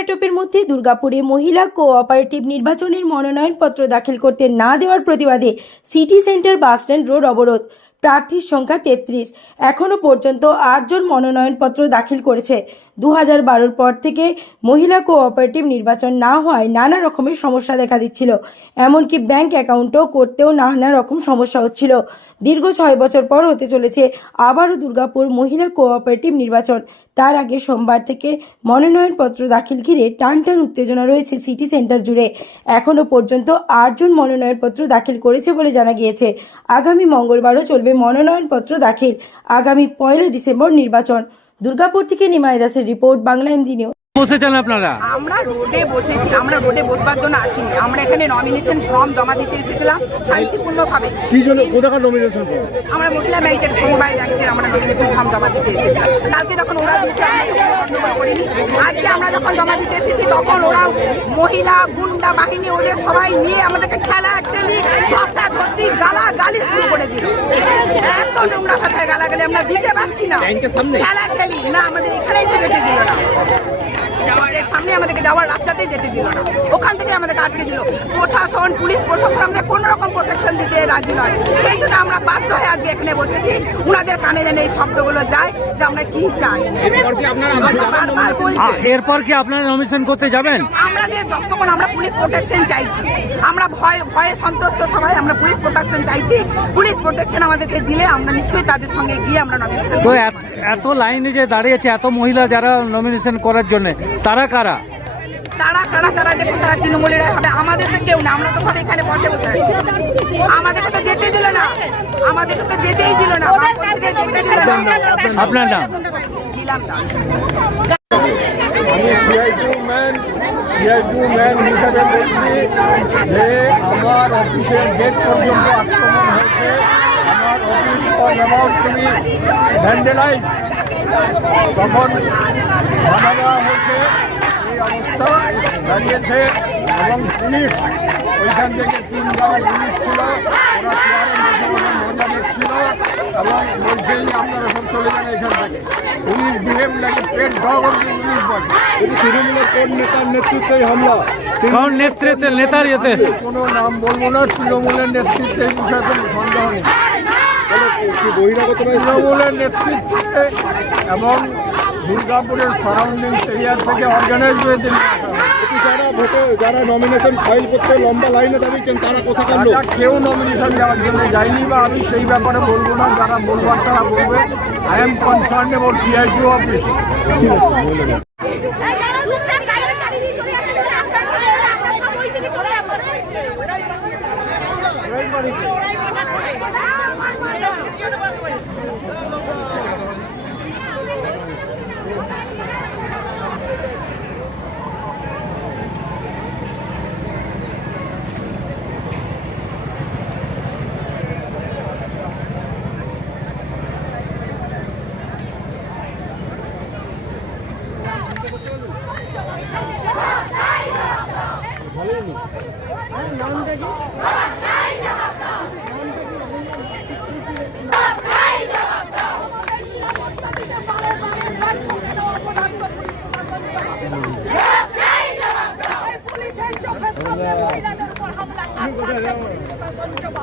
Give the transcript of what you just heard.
ঘণ্টার মধ্যে দুর্গাপুরে মহিলা কোঅপারেটিভ নির্বাচনের মনোনয়নপত্র দাখিল করতে না দেওয়ার প্রতিবাদে সিটি সেন্টার বাসস্ট্যান্ড রোড অবরোধ। প্রার্থীর সংখ্যা তেত্রিশ। এখনও পর্যন্ত আটজন মনোনয়নপত্র দাখিল করেছে। দু হাজার বারোর পর থেকে মহিলা কোঅপারেটিভ নির্বাচন না হওয়ায় নানা রকমের সমস্যা দেখা দিচ্ছিল। এমনকি ব্যাংক অ্যাকাউন্টও করতেও নানা রকম সমস্যা হচ্ছিল। দীর্ঘ ছয় বছর পর হতে চলেছে আবারও দুর্গাপুর মহিলা কোঅপারেটিভ নির্বাচন। তার আগে সোমবার থেকে মনোনয়নপত্র দাখিল ঘিরে টান টান উত্তেজনা রয়েছে সিটি সেন্টার জুড়ে। এখনও পর্যন্ত আটজন মনোনয়নপত্র দাখিল করেছে বলে জানা গিয়েছে। আগামী মঙ্গলবারও চলবে মনোনয়নপত্র দাখিল। আগামী পয়লা ডিসেম্বর নির্বাচন। দুর্গাপুর থেকে নিমাই দাসের রিপোর্ট বাংলা এনজিনিও বসেছেন আপনারা? আমরা রোডে বসেছি আমরা রোডে বসবার জন্য আসিনি। আমরা এখানে নমিনেশন ফর্ম জমা দিতে এসেছিলাম শান্তিপূর্ণভাবে। কি জন্য কোথাকার নমিনেশন করব আমরা মহিলা ব্যাংকের সমবায় ব্যাংকের আমরা নমিনেশন ফর্ম জমা দিতে এসেছিলাম। কালকে যখন ওরা দিয়েছে আজকে আমরা যখন জমা দিতে এসেছি তখন ওরা মহিলা গুন্ডা বাহিনী ওদের সবাই নিয়ে আমাদেরকে খেলা ঠেলি ধস্তা ধস্তি গালা গালি শুরু করে দিল এত নোংরা ভাষায় গালা গালি আমরা দিতে পারছি না। খেলা না আমাদের এখানেই তো যেতে দিল না। আমাদের সামনে আমাদেরকে যাওয়ার রাস্তাতেই যেতে দিল না। ওখান থেকে আমাদেরকে আটকে দিল। প্রশাসন পুলিশ প্রশাসন আমাদের কোনো রকম প্রোটেকশন দিতে রাজি নয়। সেই জন্য আমরা বাধ্য হয়ে আজকে এখানে বসেছি। উনাদের কানে যেন এই শব্দগুলো যায় যে আমরা কি চাই। এরপর কি আপনারা নমিনেশন করতে যাবেন? আমাদের যতক্ষণ আমরা পুলিশ প্রোটেকশন চাইছি আমরা ভয় ভয়ে সন্তুষ্ট সবাই আমরা পুলিশ প্রোটেকশন চাইছি। পুলিশ প্রোটেকশন আমাদেরকে দিলে আমরা নিশ্চয়ই তাদের সঙ্গে গিয়ে আমরা নমিনেশন তো এত- এত লাইনে যে দাঁড়িয়েছে এত মহিলা যারা নমিনেশন করার জন্য তারা কারা? তারা কারা তারা দেখুন তারা তৃণমূলের হবে। আমাদের তো কেউ না আমরা তো সব এখানে বসে আছি। আমাদেরকে তো যেতে দিল না। আমাদেরকে তো যেতেই দিল না। আপনার নাম? দিলাম আমি ম্যান হিসাবে বলছি যে আমার অফিসের গেট পর্যন্ত আক্রমণ হয়েছে। আমার অফিস অ্যামাউন্ট ভ্যান্ডেলাইজ তখন বাধা দেওয়া হয়েছে এই অবস্থা দাঁড়িয়েছে এবং পুলিশ ওইখান থেকে তিনজন পুলিশ ছিল ওরা চেয়ারে বসে নিচ্ছিল এবং বলছে আপনারা সব চলে যান এখান থেকে। পুলিশ বিহেভ লাগে পেট পুলিশ বসে। এটি তৃণমূলের কোন নেতার নেতৃত্বে এই হামলা? কারণ নেতৃত্বে নেতার ইয়েতে। কোনো নাম বলব না তৃণমূলের নেতৃত্বে এই বিষয়ে কোনো সন্দেহ নেই? তৃণমূলের নেতৃত্বে এবং দুর্গাপুরের সারাউন্ডিং এরিয়া থেকে অর্গানাইজ হয়েছে। এটি যারা ভোটে যারা নমিনেশন ফাইল করতে লম্বা লাইনে দাঁড়িয়েছেন তারা লোক? তারা কেউ নমিনেশন দেওয়ার জন্য যায়নি বা আমি সেই ব্যাপারে বলব না যারা বলবার তারা বলবে। I am concern about CITU office ওই দিকে চলে যাব